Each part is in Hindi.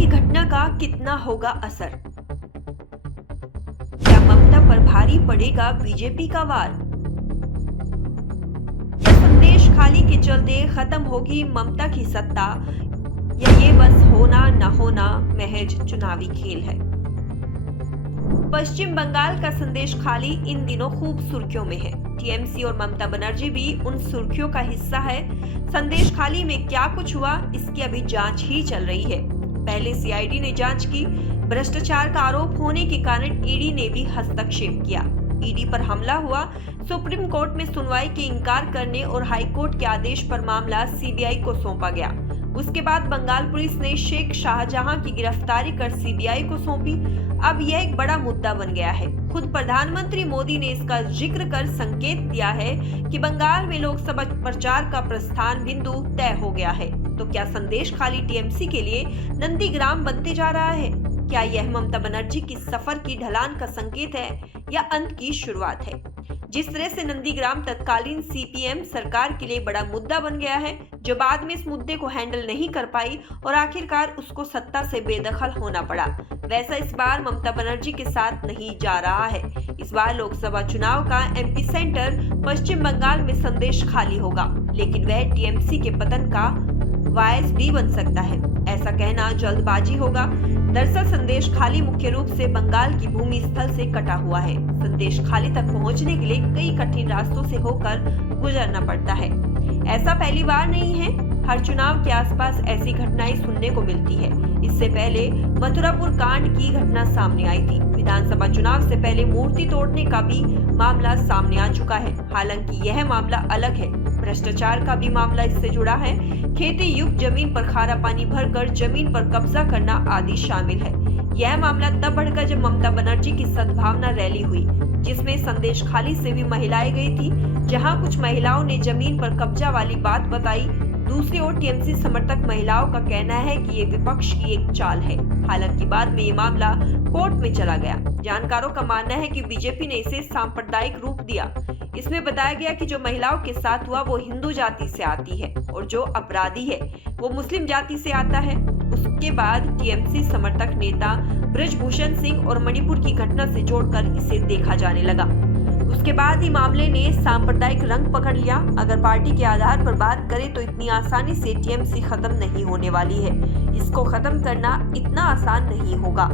की घटना का कितना होगा असर? क्या ममता पर भारी पड़ेगा बीजेपी का वार? क्या संदेश खाली के चलते खत्म होगी ममता की सत्ता, या ये बस होना न होना महज चुनावी खेल है? पश्चिम बंगाल का संदेश खाली इन दिनों खूब सुर्खियों में है। टीएमसी और ममता बनर्जी भी उन सुर्खियों का हिस्सा है। संदेश खाली में क्या कुछ हुआ, इसकी अभी जांच ही चल रही है। पहले सीआईडी ने जांच की। भ्रष्टाचार का आरोप होने के कारण ईडी ने भी हस्तक्षेप किया। ईडी पर हमला हुआ। सुप्रीम कोर्ट में सुनवाई के इनकार करने और हाई कोर्ट के आदेश पर मामला सीबीआई को सौंपा गया। उसके बाद बंगाल पुलिस ने शेख शाहजहां की गिरफ्तारी कर सीबीआई को सौंपी। अब यह एक बड़ा मुद्दा बन गया है। खुद प्रधानमंत्री मोदी ने इसका जिक्र कर संकेत दिया है कि बंगाल में लोकसभा प्रचार का प्रस्थान बिंदु तय हो गया है। तो क्या संदेश खाली टीएमसी के लिए नंदीग्राम बनते जा रहा है? क्या यह ममता बनर्जी की सफर की ढलान का संकेत है या अंत की शुरुआत है? जिस तरह से नंदीग्राम तत्कालीन सीपीएम सरकार के लिए बड़ा मुद्दा बन गया है, जो बाद में इस मुद्दे को हैंडल नहीं कर पाई और आखिरकार उसको सत्ता से बेदखल होना पड़ा, वैसा इस बार ममता बनर्जी के साथ नहीं जा रहा है। इस बार लोकसभा चुनाव का एमपी सेंटर पश्चिम बंगाल में संदेश खाली होगा, लेकिन वह टीएमसी के पतन का बायस भी बन सकता है। ऐसा कहना जल्दबाजी होगा। दरअसल संदेश खाली मुख्य रूप से बंगाल की भूमि स्थल से कटा हुआ है। संदेश खाली तक पहुंचने के लिए कई कठिन रास्तों से होकर गुजरना पड़ता है। ऐसा पहली बार नहीं है। हर चुनाव के आसपास ऐसी घटनाएं सुनने को मिलती है। इससे पहले मथुरापुर कांड की घटना सामने आई थी। विधानसभा चुनाव से पहले मूर्ति तोड़ने का भी मामला सामने आ चुका है। हालांकि यह मामला अलग है। भ्रष्टाचार का भी मामला इससे जुड़ा है। खेती युक्त जमीन पर खारा पानी भरकर जमीन पर कब्जा करना आदि शामिल है। यह मामला तब भड़का जब ममता बनर्जी की सद्भावना रैली हुई, जिसमें संदेश खाली से भी महिलाएं गई थी। जहां कुछ महिलाओं ने जमीन पर कब्जा वाली बात बताई, दूसरी ओर टीएमसी समर्थक महिलाओं का कहना है कि ये विपक्ष की एक चाल है। हालांकि बाद में ये मामला कोर्ट में चला गया। जानकारों का मानना है कि बीजेपी ने इसे सांप्रदायिक रूप दिया। इसमें बताया गया कि जो महिलाओं के साथ हुआ वो हिंदू जाति से आती है और जो अपराधी है वो मुस्लिम जाति से आता है। उसके बाद टीएमसी समर्थक नेता ब्रजभूषण सिंह और मणिपुर की घटना से जोड़कर इसे देखा जाने लगा। उसके बाद ही मामले ने सांप्रदायिक रंग पकड़ लिया। अगर पार्टी के आधार पर बात करें तो इतनी आसानी से टीएमसी खत्म नहीं होने वाली है। इसको खत्म करना इतना आसान नहीं होगा।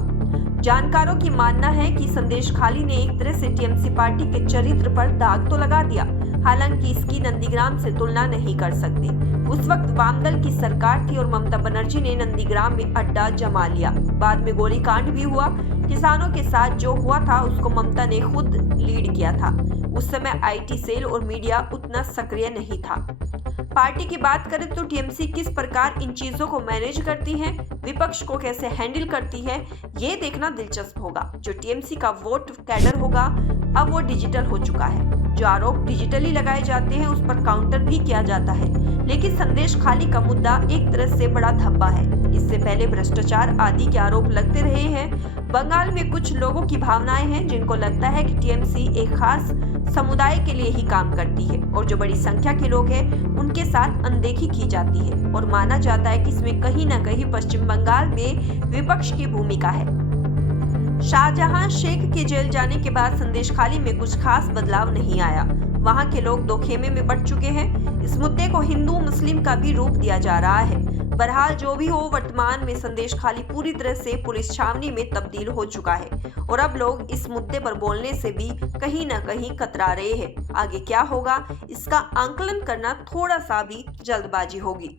जानकारों की मानना है कि संदेश खाली ने एक तरह से टीएमसी पार्टी के चरित्र पर दाग तो लगा दिया। हालांकि इसकी नंदीग्राम से तुलना नहीं कर सकते। उस वक्त वामदल की सरकार थी और ममता बनर्जी ने नंदीग्राम में अड्डा जमा लिया। बाद में गोलीकांड भी हुआ। किसानों के साथ जो हुआ था उसको ममता ने खुद लीड किया था। उस समय आईटी सेल और मीडिया उतना सक्रिय नहीं था। पार्टी की बात करें तो टीएमसी किस प्रकार इन चीजों को मैनेज करती है, विपक्ष को कैसे हैंडल करती है, ये देखना दिलचस्प होगा। जो टीएमसी का वोट कैडर होगा, अब वो डिजिटल हो चुका है। जो आरोप डिजिटली लगाए जाते हैं उस पर काउंटर भी किया जाता है। लेकिन संदेश खाली का मुद्दा एक तरह से बड़ा धब्बा है। इससे पहले भ्रष्टाचार आदि के आरोप लगते रहे हैं। बंगाल में कुछ लोगों की भावनाएं हैं जिनको लगता है कि टीएमसी एक खास समुदाय के लिए ही काम करती है और जो बड़ी संख्या के लोग हैं उनके साथ अनदेखी की जाती है और माना जाता है कि इसमें कहीं न कहीं पश्चिम बंगाल में विपक्ष की भूमिका है। शाहजहां शेख के जेल जाने के बाद संदेश खाली में कुछ खास बदलाव नहीं आया। वहां के लोग दो खेमे में बंट चुके हैं। इस मुद्दे को हिंदू मुस्लिम का भी रूप दिया जा रहा है। बहरहाल जो भी हो, वर्तमान में संदेश खाली पूरी तरह से पुलिस छावनी में तब्दील हो चुका है और अब लोग इस मुद्दे पर बोलने से भी कहीं न कहीं कतरा रहे हैं। आगे क्या होगा इसका आंकलन करना थोड़ा सा भी जल्दबाजी होगी।